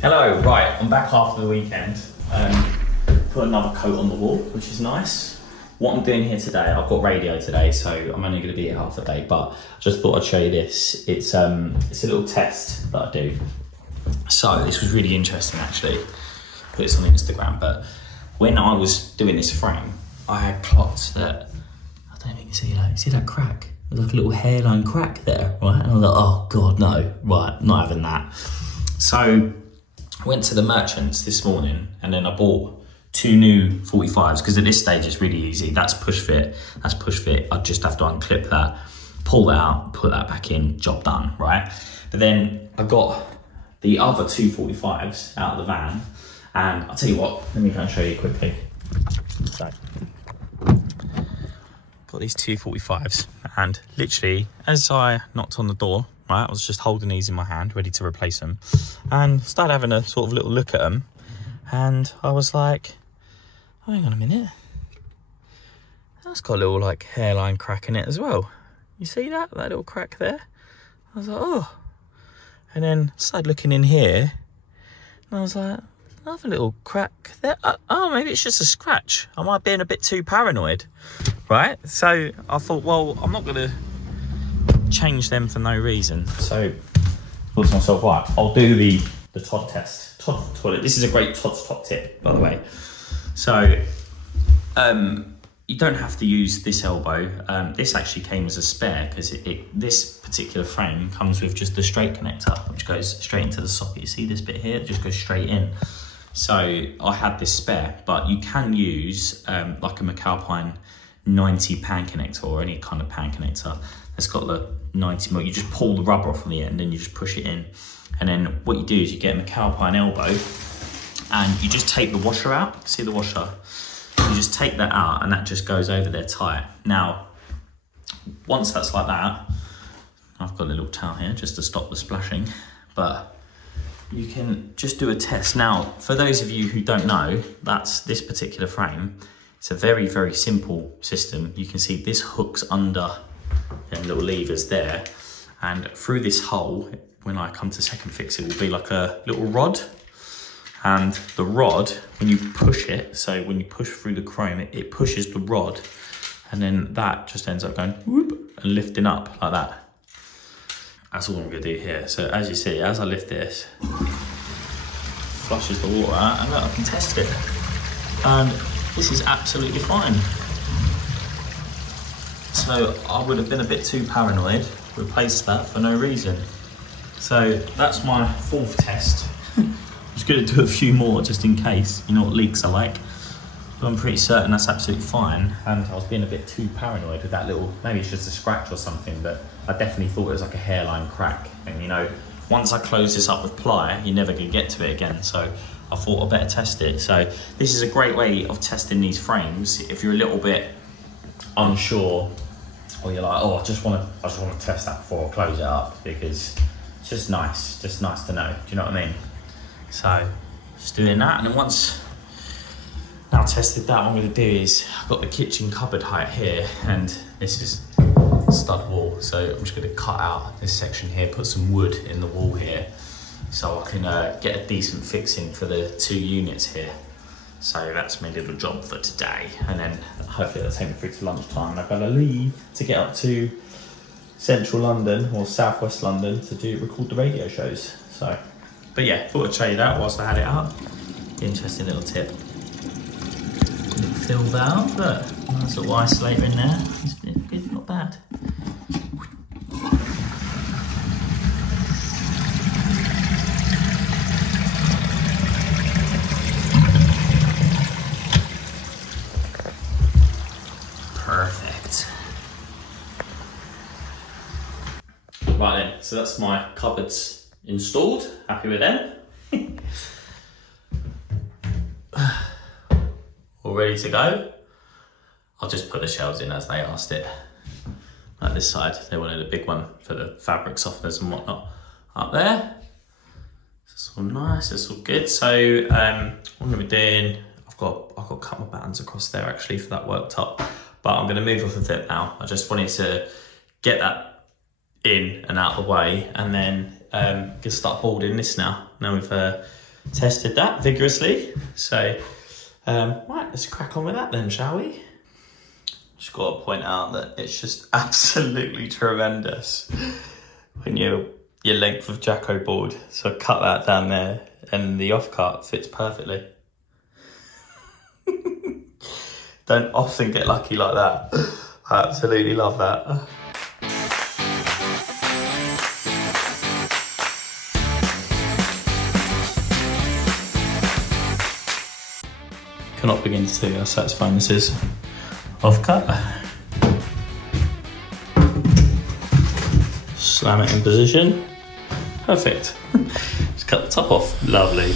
Hello, right, I'm back after the weekend. Put another coat on the wall, which is nice. What I'm doing here today, I've got radio today, so I'm only going to be here half a day, but I just thought I'd show you this. It's a little test that I do. So this was really interesting actually. Put this on Instagram, but when I was doing this frame, I had clocked that, I don't know if you can see that, you see that crack? There's like a little hairline crack there, right? And I was like, oh God, no, right, not having that. So I went to the merchants this morning and then I bought 2 new 45s because at this stage it's really easy. That's push fit, that's push fit. I just have to unclip that, pull that out, put that back in, job done, right? But then I got the other 2 45s out of the van and I'll tell you what, let me go and show you quickly. So, got these 2 45s and literally as I knocked on the door, right, I was just holding these in my hand, ready to replace them, and started having a sort of little look at them, and I was like, oh, hang on a minute, that's got a little like hairline crack in it as well. You see that little crack there? I was like, oh, and then started looking in here, and I was like, another little crack there. Oh, maybe it's just a scratch. I might be being a bit too paranoid, right? So I thought, well, I'm not gonna change them for no reason. So I thought to myself, right, I'll do the Todd test. Todd toilet. This is a great Todd's top tip, by the way. So you don't have to use this elbow. This actually came as a spare because this particular frame comes with just the straight connector, which goes straight into the socket. You see this bit here? It just goes straight in. So I had this spare, but you can use like a McAlpine 90 pan connector or any kind of pan connector. It's got the 90mm. You just pull the rubber off from the end and you just push it in. And then what you do is you get a McAlpine elbow and you just take the washer out. See the washer? You just take that out and that just goes over there tight. Now, once that's like that, I've got a little towel here just to stop the splashing, but you can just do a test. Now, for those of you who don't know, that's this particular frame. It's a very, very simple system. You can see this hooks under them little levers there, and through this hole, when I come to second fix, it will be like a little rod, and the rod, when you push it, so when you push through the chrome, it pushes the rod, and then that just ends up going whoop and lifting up like that. That's all I'm gonna do here. So as you see, as I lift this, flushes the water out, and look, I can test it, and this is absolutely fine. So I would have been a bit too paranoid, replaced that for no reason. So that's my 4th test. I'm just gonna do a few more just in case, you know what leaks are like. But I'm pretty certain that's absolutely fine. And I was being a bit too paranoid with that little, maybe it's just a scratch or something, but I definitely thought it was like a hairline crack. And you know, once I close this up with ply, you're never gonna get to it again. So I thought I'd better test it. So this is a great way of testing these frames. If you're a little bit unsure, or you're like, oh, I just want to test that before I close it up, because it's just nice to know. Do you know what I mean? So just doing that, and then once now tested that, what I'm going to do is I've got the kitchen cupboard height here, and this is stud wall. So I'm just going to cut out this section here, put some wood in the wall here, so I can get a decent fixing for the 2 units here. So that's my little job for today, and then hopefully it'll take me through to lunchtime. I've got to leave to get up to central London or southwest London to record the radio shows. So, but yeah, thought I'd show you that whilst I had it out. Interesting little tip. Filled out, look, nice little isolator in there. It's good, not bad. Right then, so that's my cupboards installed. Happy with them. All ready to go. I'll just put the shelves in as they asked it. Like this side, they wanted a big one for the fabric softeners and whatnot. Up there. It's all nice, it's all good. So what I'm gonna be doing, I've got to cut my buttons across there actually for that worktop, but I'm gonna move off of it now. I just wanted to get that in and out of the way, and then gonna start boarding this now. Now we've tested that vigorously. So, right, let's crack on with that then, shall we? Just got to point out that it's just absolutely tremendous when your length of Jacko board. So I cut that down there, and the offcut fits perfectly. Don't often get lucky like that. I absolutely love that. Cannot begin to tell you how satisfying this is. Offcut. Slam it in position. Perfect. Just cut the top off. Lovely.